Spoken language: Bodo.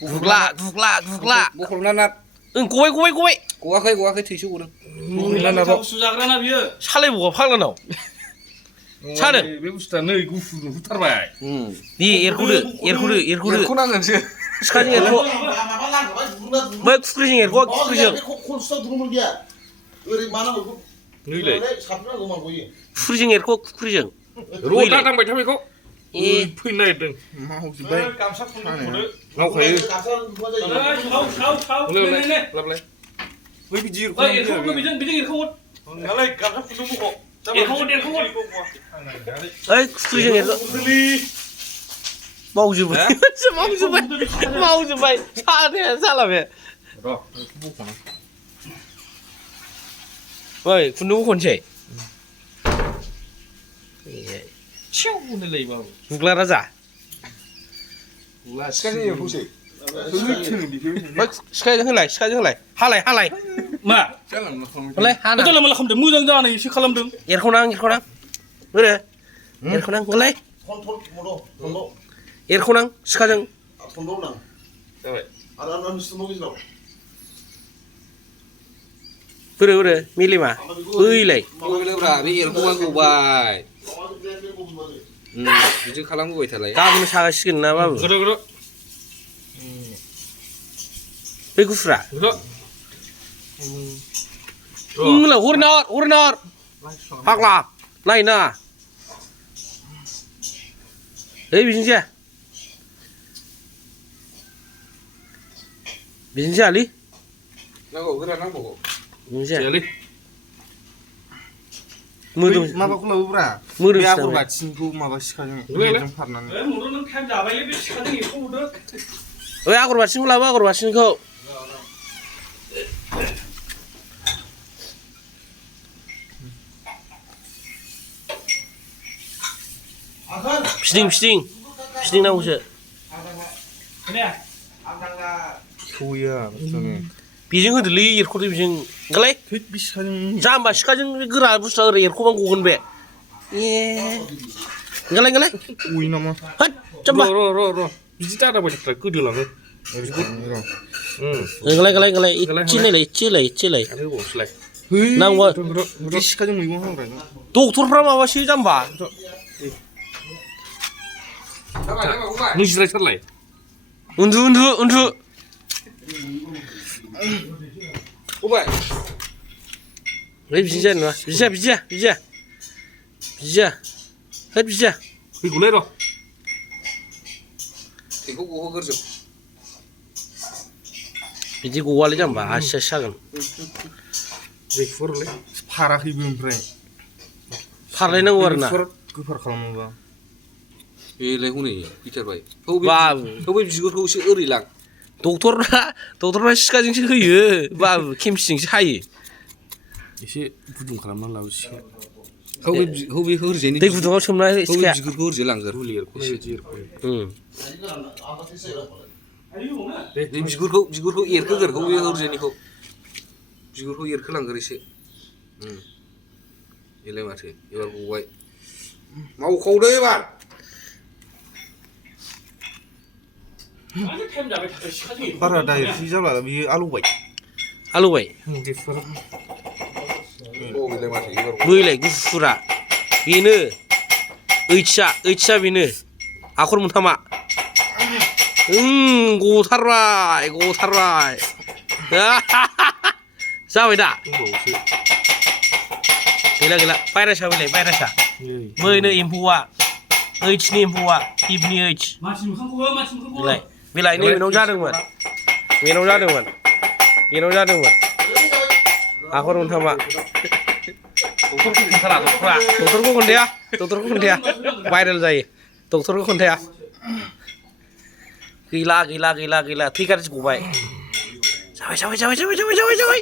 gugla बखलना गवाखै थैसो गदों सुजाग्राना बियो सालाय बगा फाग्लानाव सानो बे बुस्थुआ नै गुफुर नुहुरथारबाय दे एरख'दो एरख'नांगोनसो सिखाजों एरख' बै खुख्रिजों एरख' खुख्रिजों खुख्रिजों एरख' खुख्रिजों र' दा दांबाय था बेखौ ए फैनो नागिरदों मावजोब्बाय मावखायो लाबलाय बै बिदि बेजों एरख'हर नालाय गामसा खुन्दुं बख' एरख'हर ओइ खुख्रिजों एरख' मावजोब्बाय सानाया जाला बे र' ओइ खुन्दुं बख'नोसै सियाव होनलायबाबो गुग्ला राजा सिखाजों एरख'सै सिखाजों होलाय हालाय मा होलाय हाना दालाय माला खालामदों मोजां जानायसो खालामदों एरख'नां बोरो एरख'नां होलाय एरख'नां सिखाजों बोरो मेलेमा ओइलाय बे एरख'आ गबाय बिदि खालामबोबाय थालाय गाबोन सागासिगोन ना बाबु गोदो बे गुफुरा हरनार फाग्ला नायना बिदिनो जायालै नांगौ गोरा नांगौ बिदिनो जाया माबाखौ लाबोब्रा मोदोम बे आगर बाथिखौ माबा सिखाजों बेजों फारनानै नों टाइम जाबायलै बे सिखाजों एरख'हरदो ओइ आगर बाथिखौ लाबो आगर बाथिखौ फिदिं नांगौसो सौया बेजों होदोलै एरख'दो बेजों गालाय जाम्बा सिखाजों गोरा बुस्थुआ ओरै एरख'बानो गगोन बे गालाय उइ नामा होद जाम्बा र' बिदि दादाबाय थाथ्रा गोदोलाङो गालाय इसे होलाय नांगौ बे सिखाजों मैगं हाग्रा डक्टरफ्रा माबासो जाम्बा नों जिरायथारलाय उन्दु गबाय बिदि जाया नङा बिदि जाया फैगौलै र' थैखौ गहोगोरजोब बिदि गवालै जाम्बा आसि जागोन बेफोरलै फाराखैबो ओमफ्राय फारलायनांगौ आरो ना गोफार खालामोबा बेलाय हनै फैथारबाय बाबु बै बिगुरखौसो ओरै लां डक्टरफ्रा सिखाजोंसो होयो बाबु खेमसिजोंसो हायो एसे गुदुं खालामना लाबोसिगोन बे होरजायनि दै गुदुङाव सोमना सिखाया बिगुरखौ होरजाय लांगोर बे बिगुरखौ एरखोगोरखौ बे होरजायनिखौ बिगुरखौ एरखोलांगोर एसे बेलाय माथो एबार गबाय मावखावदो एबार बारा डाइरेक्टलि जाला बियो आलौबाय बेलाय माथो एबार बैलाय गुफुरा बेनो ओइथिया बेनो आखर मोनथामा गथारबाय जाबाय दा गैला भाइरासा बैनो एम्फौआ ओइचनि एम्फौआ टिपनि ओइच बेलाय नै बेनाव जादोंमोन आखर मोनथामा डक्टरखौ खोन्थाया भाइरेल जायो डक्टरखौ खोन्थाया गैला थै गाज्रि गबाय जाबाय